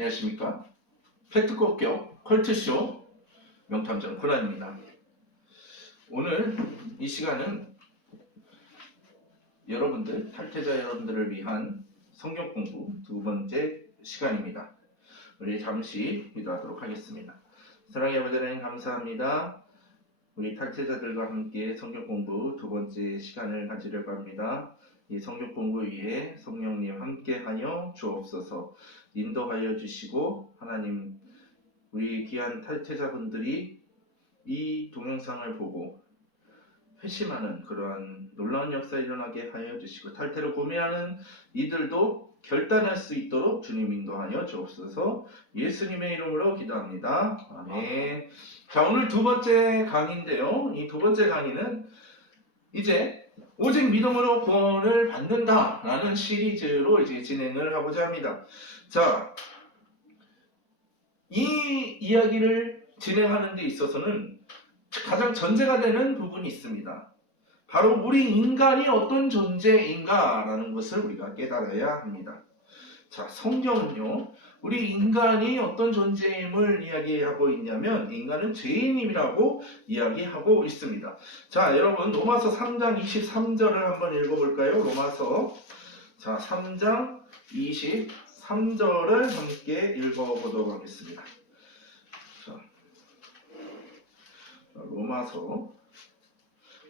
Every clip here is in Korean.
안녕하십니까? 팩트고격 컬트쇼 명탐정 코난입니다. 오늘 이 시간은 여러분들, 탈퇴자 여러분들을 위한 성경 공부 두 번째 시간입니다. 우리 잠시 기도하도록 하겠습니다. 사랑의 아버지 하나님 감사합니다. 우리 탈퇴자들과 함께 성경 공부 두 번째 시간을 가지려고 합니다. 이 성경 공부 위에 성령님 함께하여 주옵소서. 인도하여 주시고 하나님 우리 귀한 탈퇴자분들이 이 동영상을 보고 회심하는 그러한 놀라운 역사 일어나게 하여 주시고 탈퇴를 고민하는 이들도 결단할 수 있도록 주님 인도하여 주옵소서. 예수님의 이름으로 기도합니다. 아멘. 자, 오늘 두 번째 강의인데요. 이 두 번째 강의는 이제 오직 믿음으로 구원을 받는다라는 시리즈로 이제 진행을 하고자 합니다. 자, 이 이야기를 진행하는 데 있어서는 가장 전제가 되는 부분이 있습니다. 바로 우리 인간이 어떤 존재인가라는 것을 우리가 깨달아야 합니다. 자, 성경은요, 우리 인간이 어떤 존재임을 이야기하고 있냐면 인간은 죄인임이라고 이야기하고 있습니다. 자, 여러분 로마서 3장 23절을 한번 읽어볼까요? 로마서 자 3장 23절을 함께 읽어보도록 하겠습니다. 자, 로마서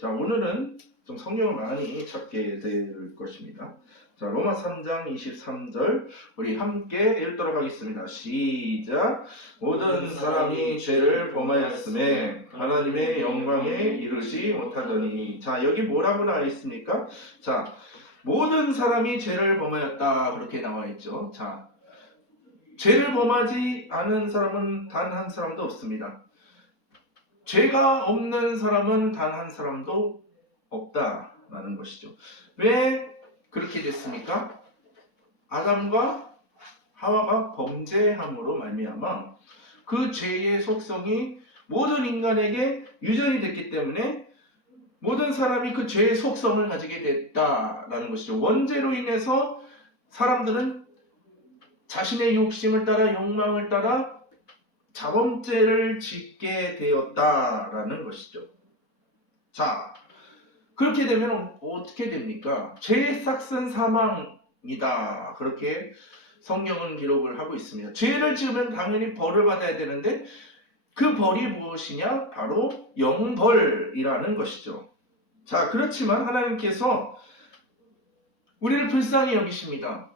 자, 오늘은 좀 성경을 많이 찾게 될 것입니다. 자, 로마 3장 23절 우리 함께 읽도록 하겠습니다. 시작. 모든 사람이 죄를 범하였음에 하나님의 영광에 이르지 못하더니. 자, 여기 뭐라고 나와 있습니까? 자, 모든 사람이 죄를 범하였다 그렇게 나와 있죠. 자, 죄를 범하지 않은 사람은 단 한 사람도 없습니다. 죄가 없는 사람은 단 한 사람도 없다라는 것이죠. 왜 그렇게 됐습니까? 아담과 하와가 범죄함으로 말미암아 그 죄의 속성이 모든 인간에게 유전이 됐기 때문에 모든 사람이 그 죄의 속성을 가지게 됐다라는 것이죠. 원죄로 인해서 사람들은 자신의 욕심을 따라 욕망을 따라 자범죄를 짓게 되었다라는 것이죠. 자, 그렇게 되면 어떻게 됩니까? 죄의 싹은 사망이다. 그렇게 성경은 기록을 하고 있습니다. 죄를 지으면 당연히 벌을 받아야 되는데 그 벌이 무엇이냐? 바로 영벌이라는 것이죠. 자, 그렇지만 하나님께서 우리를 불쌍히 여기십니다.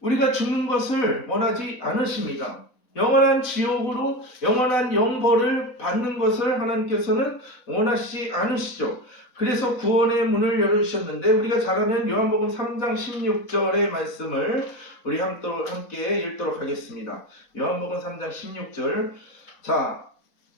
우리가 죽는 것을 원하지 않으십니다. 영원한 지옥으로 영원한 영벌을 받는 것을 하나님께서는 원하시지 않으시죠. 그래서 구원의 문을 열어주셨는데 우리가 잘 아는 요한복음 3장 16절의 말씀을 우리 함께 읽도록 하겠습니다. 요한복음 3장 16절. 자,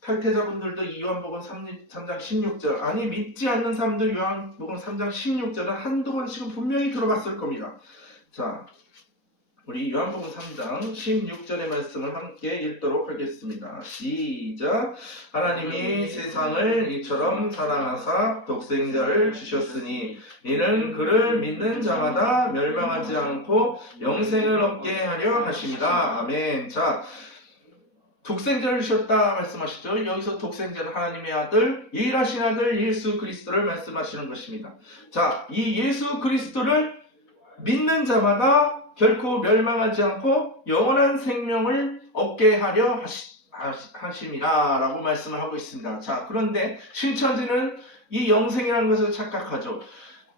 탈퇴자분들도 이 요한복음 3장 16절 아니 믿지 않는 사람들 요한복음 3장 16절은 한두 번씩은 분명히 들어봤을 겁니다. 자, 우리 요한복음 3장 16절의 말씀을 함께 읽도록 하겠습니다. 시작. 하나님이 세상을 이처럼 사랑하사 독생자를 주셨으니 이는 그를 믿는 자마다 멸망하지 않고 영생을 얻게 하려 하십니다. 아멘. 자, 독생자를 주셨다 말씀하시죠. 여기서 독생자는 하나님의 아들, 유일하신 아들 예수 그리스도를 말씀하시는 것입니다. 자, 이 예수 그리스도를 믿는 자마다 결코 멸망하지 않고 영원한 생명을 얻게 하려 하십니다 라고 말씀을 하고 있습니다. 자, 그런데 신천지는 이 영생이라는 것을 착각하죠.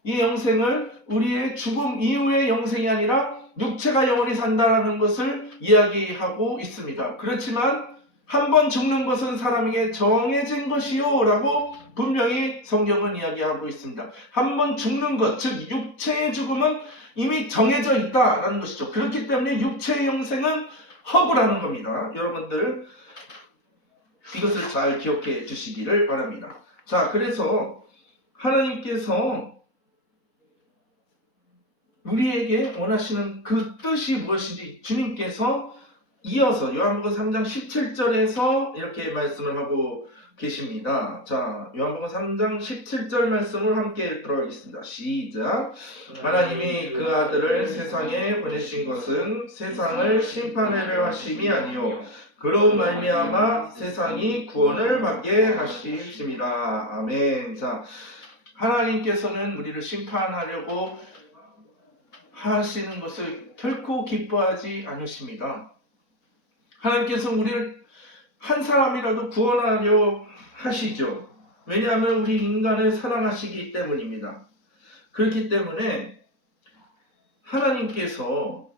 이 영생을 우리의 죽음 이후의 영생이 아니라 육체가 영원히 산다라는 것을 이야기하고 있습니다. 그렇지만 한 번 죽는 것은 사람에게 정해진 것이요 라고 분명히 성경은 이야기하고 있습니다. 한 번 죽는 것, 즉 육체의 죽음은 이미 정해져 있다라는 것이죠. 그렇기 때문에 육체의 영생은 허구라는 겁니다. 여러분들 이것을 잘 기억해 주시기를 바랍니다. 자, 그래서 하나님께서 우리에게 원하시는 그 뜻이 무엇인지 주님께서 이어서 요한복음 3장 17절에서 이렇게 말씀을 하고 계십니다. 자, 요한복음 3장 17절 말씀을 함께 읽도록 하겠습니다. 시작. 하나님이 그 아들을 세상에 보내신 것은 세상을 심판하려 하심이 아니요 그로 말미암아 세상이 구원을 받게 하심이라. 아멘. 자, 하나님께서는 우리를 심판하려고 하시는 것을 결코 기뻐하지 않으십니다. 하나님께서 우리를 한 사람이라도 구원하려 하시죠. 왜냐하면 우리 인간을 사랑하시기 때문입니다. 그렇기 때문에 하나님께서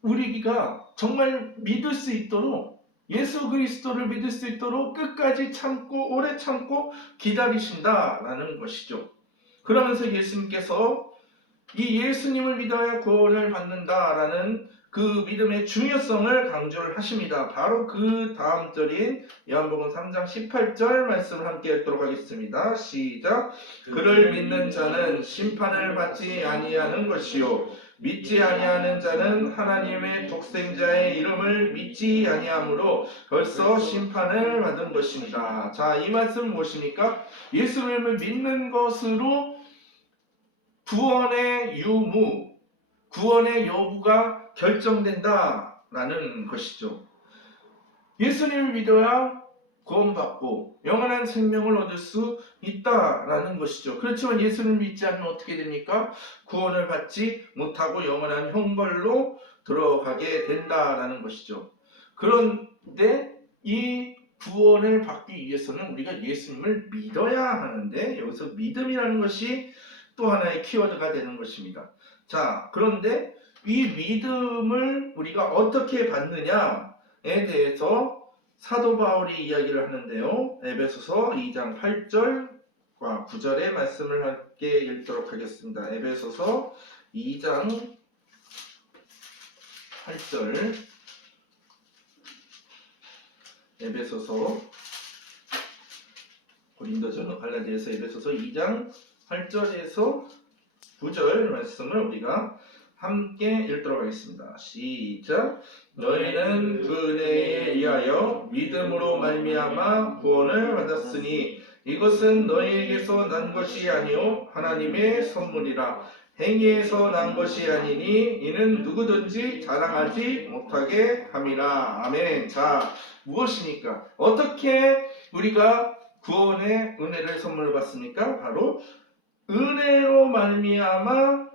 우리가 정말 믿을 수 있도록 예수 그리스도를 믿을 수 있도록 끝까지 참고 오래 참고 기다리신다라는 것이죠. 그러면서 예수님께서 이 예수님을 믿어야 구원을 받는다라는 그 믿음의 중요성을 강조를 하십니다. 바로 그 다음 절인 요한복음 3장 18절 말씀을 함께 읽도록 하겠습니다. 시작. 그를 믿는 자는 심판을 받지 아니하는 것이요 믿지 아니하는 자는 하나님의 독생자의 이름을 믿지 아니하므로 벌써 심판을 받은 것입니다. 자, 이 말씀은 무엇입니까? 예수님을 믿는 것으로 구원의 유무, 구원의 여부가 결정된다라는 것이죠. 예수님을 믿어야 구원받고 영원한 생명을 얻을 수 있다라는 것이죠. 그렇지만 예수님을 믿지 않으면 어떻게 됩니까? 구원을 받지 못하고 영원한 형벌로 들어가게 된다라는 것이죠. 그런데 이 구원을 받기 위해서는 우리가 예수님을 믿어야 하는데 여기서 믿음이라는 것이 또 하나의 키워드가 되는 것입니다. 자, 그런데 이 믿음을 우리가 어떻게 받느냐에 대해서 사도 바울이 이야기를 하는데요. 에베소서 2장 8절과 9절의 말씀을 함께 읽도록 하겠습니다. 에베소서 2장 8절, 에베소서 고린도전서 갈라디아서 에베소서 2장 8절에서 9절 말씀을 우리가 함께 읽도록 하겠습니다. 시작. 너희는 그 은혜에 의하여 믿음으로 말미암아 구원을 받았으니 이것은 너희에게서 난 것이 아니요 하나님의 선물이라. 행위에서 난 것이 아니니 이는 누구든지 자랑하지 못하게 함이라. 아멘. 자, 무엇입니까? 어떻게 우리가 구원의 은혜를 선물을 받습니까? 바로 은혜로 말미암아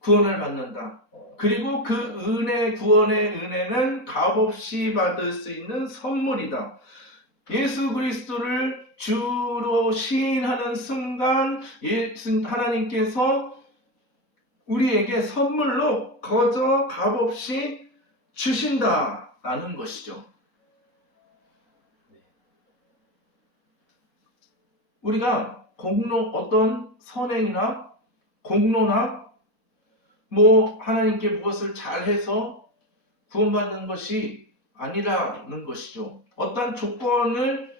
구원을 받는다. 그리고 그 은혜, 구원의 은혜는 값없이 받을 수 있는 선물이다. 예수 그리스도를 주로 시인하는 순간 하나님께서 우리에게 선물로 거저 값없이 주신다라는 것이죠. 우리가 어떤 선행이나 공로나 하나님께 무엇을 잘해서 구원받는 것이 아니라는 것이죠. 어떤 조건을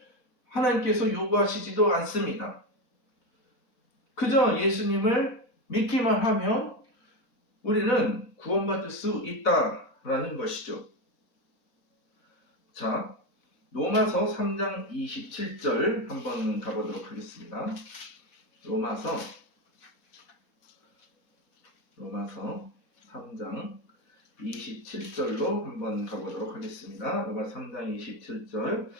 하나님께서 요구하시지도 않습니다. 그저 예수님을 믿기만 하면 우리는 구원받을 수 있다라는 것이죠. 자, 로마서 3장 27절 한번 가보도록 하겠습니다. 로마서 3장 27절로 한번 가보도록 하겠습니다. 로마 3장 27절.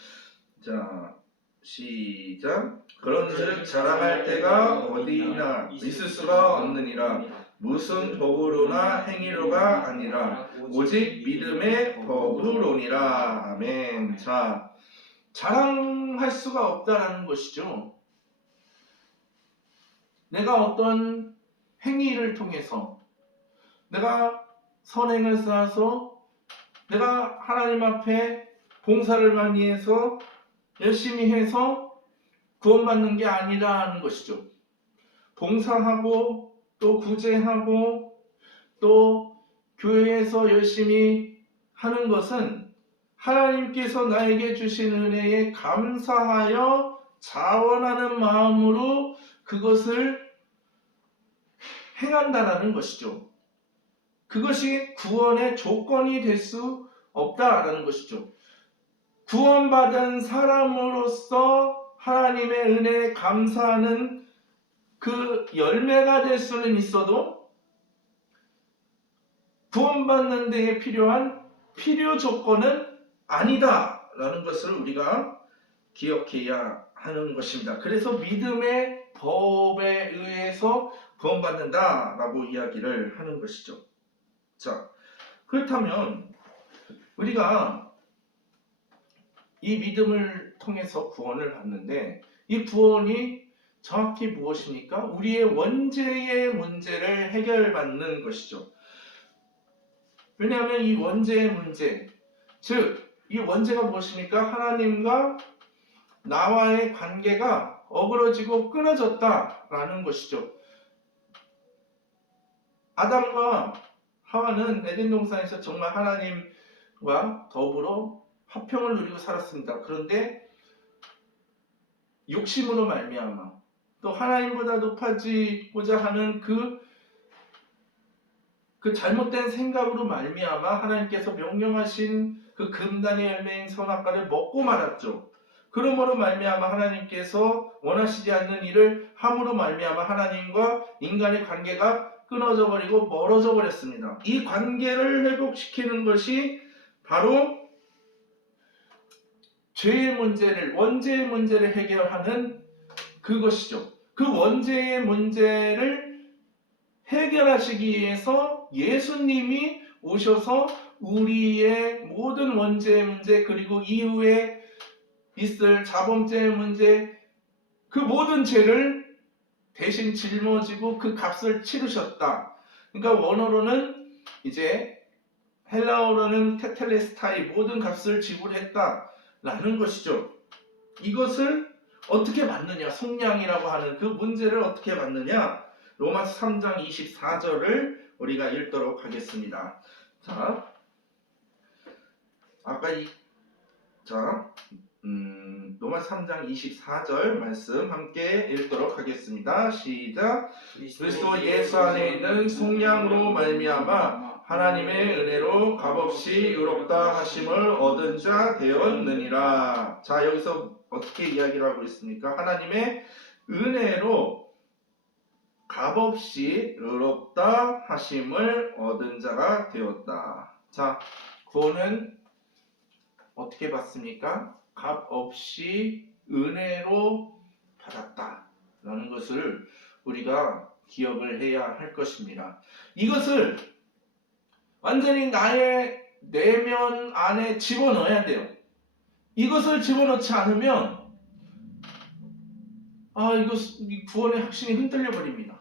자, 시작. 그런즉 자랑할 때가 어디나 있을 수가 없느니라. 무슨 법으로나 행위로가 아니라 오직 믿음의 법으로니라. 아멘. 자, 자랑할 수가 없다라는 것이죠. 내가 어떤 행위를 통해서 내가 선행을 쌓아서 내가 하나님 앞에 봉사를 많이 해서 열심히 해서 구원받는 게 아니라는 것이죠. 봉사하고 또 구제하고 또 교회에서 열심히 하는 것은 하나님께서 나에게 주신 은혜에 감사하여 자원하는 마음으로 그것을 행한다라는 것이죠. 그것이 구원의 조건이 될 수 없다라는 것이죠. 구원받은 사람으로서 하나님의 은혜에 감사하는 그 열매가 될 수는 있어도 구원받는 데에 필요한 필요 조건은 아니다라는 것을 우리가 기억해야 하는 것입니다. 그래서 믿음의 법에 의해서 구원받는다라고 이야기를 하는 것이죠. 자, 그렇다면 우리가 이 믿음을 통해서 구원을 받는데 이 구원이 정확히 무엇입니까? 우리의 원죄의 문제를 해결받는 것이죠. 왜냐하면 이 원죄의 문제, 즉 이 원죄가 무엇입니까? 하나님과 나와의 관계가 어그러지고 끊어졌다라는 것이죠. 아담과 하와는 에덴 동산에서 정말 하나님과 더불어 화평을 누리고 살았습니다. 그런데 욕심으로 말미암아 또 하나님보다 높아지고자 하는 그 잘못된 생각으로 말미암아 하나님께서 명령하신 그 금단의 열매인 선악과를 먹고 말았죠. 그러므로 말미암아 하나님께서 원하시지 않는 일을 함으로 말미암아 하나님과 인간의 관계가 끊어져 버리고 멀어져 버렸습니다. 이 관계를 회복시키는 것이 바로 죄의 문제를, 원죄의 문제를 해결하는 그것이죠. 그 원죄의 문제를 해결하시기 위해서 예수님이 오셔서 우리의 모든 원죄의 문제, 그리고 이후에 있을 자범죄의 문제, 그 모든 죄를 대신 짊어지고 그 값을 치르셨다. 그러니까 원어로는 이제 헬라어로는 테텔레스타이, 모든 값을 지불했다라는 것이죠. 이것을 어떻게 받느냐, 속량이라고 하는 그 문제를 어떻게 받느냐, 로마서 3장 24절을 우리가 읽도록 하겠습니다. 자, 아까 로마서 3장 24절 말씀 함께 읽도록 하겠습니다. 시작. 그리스도 예수 안에 있는 속량으로 말미암아 하나님의 은혜로 값없이 의롭다 하심을 얻은 자 되었느니라. 자, 여기서 어떻게 이야기를 하고 있습니까? 하나님의 은혜로 값없이 의롭다 하심을 얻은 자가 되었다. 자, 구원은 어떻게 받습니까? 값없이 은혜로 받았다라는 것을 우리가 기억을 해야 할 것입니다. 이것을 완전히 나의 내면 안에 집어넣어야 돼요. 이것을 집어넣지 않으면 이 구원의 확신이 흔들려 버립니다.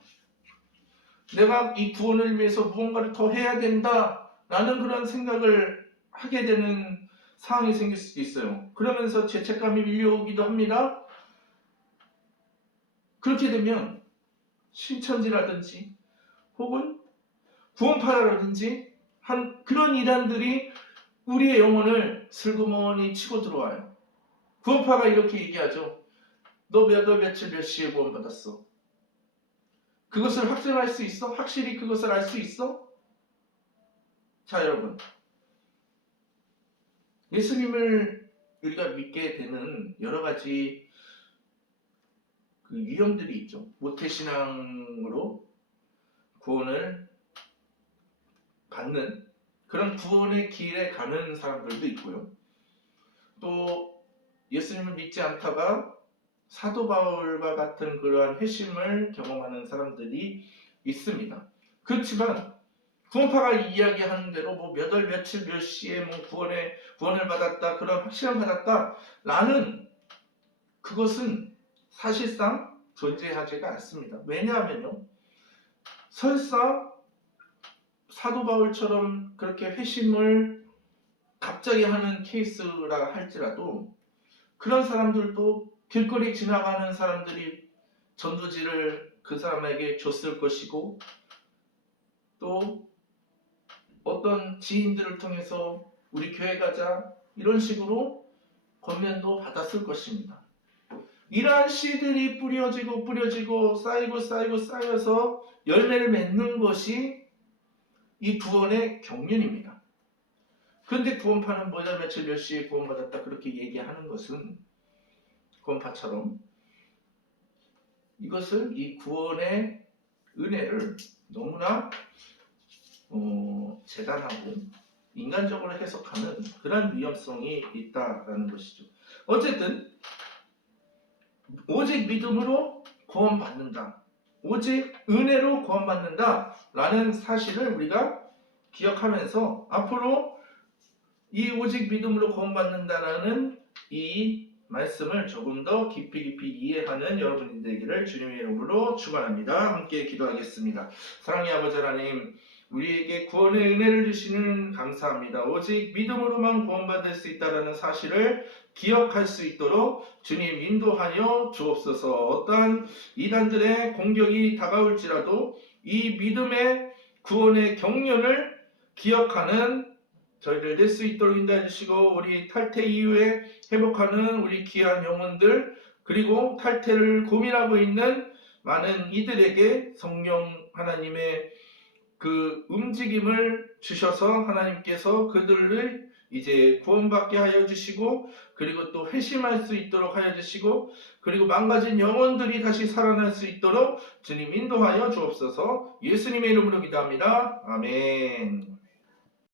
내가 이 구원을 위해서 무언가를 더 해야 된다라는 그런 생각을 하게 되는 상황이 생길 수도 있어요. 그러면서 죄책감이 밀려오기도 합니다. 그렇게 되면 신천지라든지 혹은 구원파라든지 한 그런 이단들이 우리의 영혼을 슬그머니 치고 들어와요. 구원파가 이렇게 얘기하죠. 너 몇 월 며칠 몇 시에 구원받았어? 그것을 확증할 수 있어? 확실히 그것을 알 수 있어? 자, 여러분, 예수님을 우리가 믿게 되는 여러 가지 그 유형들이 있죠. 모태신앙으로 구원을 받는 그런 구원의 길에 가는 사람들도 있고요. 또 예수님을 믿지 않다가 사도 바울과 같은 그러한 회심을 경험하는 사람들이 있습니다. 그렇지만 구원파가 이야기하는 대로 몇 월 며칠 몇 시에 구원을 받았다, 그런 확신을 받았다라는 그것은 사실상 존재하지가 않습니다. 왜냐하면요, 설사 사도 바울처럼 그렇게 회심을 갑자기 하는 케이스라 할지라도 그런 사람들도 길거리 지나가는 사람들이 전도지를 그 사람에게 줬을 것이고, 또 어떤 지인들을 통해서 우리 교회 가자 이런 식으로 권면도 받았을 것입니다. 이러한 씨들이 뿌려지고 쌓여서 열매를 맺는 것이 이 구원의 경륜입니다. 근데 구원파는 뭐냐 며칠 몇 시에 구원받았다 그렇게 얘기하는 것은 구원파처럼 이것을 이 구원의 은혜를 너무나 재단하고 인간적으로 해석하는 그런 위험성이 있다라는 것이죠. 어쨌든 오직 믿음으로 구원받는다. 오직 은혜로 구원받는다 라는 사실을 우리가 기억하면서 앞으로 이 오직 믿음으로 구원받는다라는 이 말씀을 조금 더 깊이 이해하는 여러분이 되기를 주님의 이름으로 축원합니다. 함께 기도하겠습니다. 사랑의 아버지 하나님, 우리에게 구원의 은혜를 주시는 감사합니다. 오직 믿음으로만 구원받을 수 있다는 사실을 기억할 수 있도록 주님 인도하여 주옵소서. 어떠한 이단들의 공격이 다가올지라도 이 믿음의 구원의 경륜을 기억하는 저희들 될 수 있도록 인도해 주시고, 우리 탈퇴 이후에 회복하는 우리 귀한 영혼들, 그리고 탈퇴를 고민하고 있는 많은 이들에게 성령 하나님의 그 움직임을 주셔서 하나님께서 그들을 이제 구원받게 하여 주시고, 그리고 또 회심할 수 있도록 하여 주시고, 그리고 망가진 영혼들이 다시 살아날 수 있도록 주님 인도하여 주옵소서. 예수님의 이름으로 기도합니다. 아멘.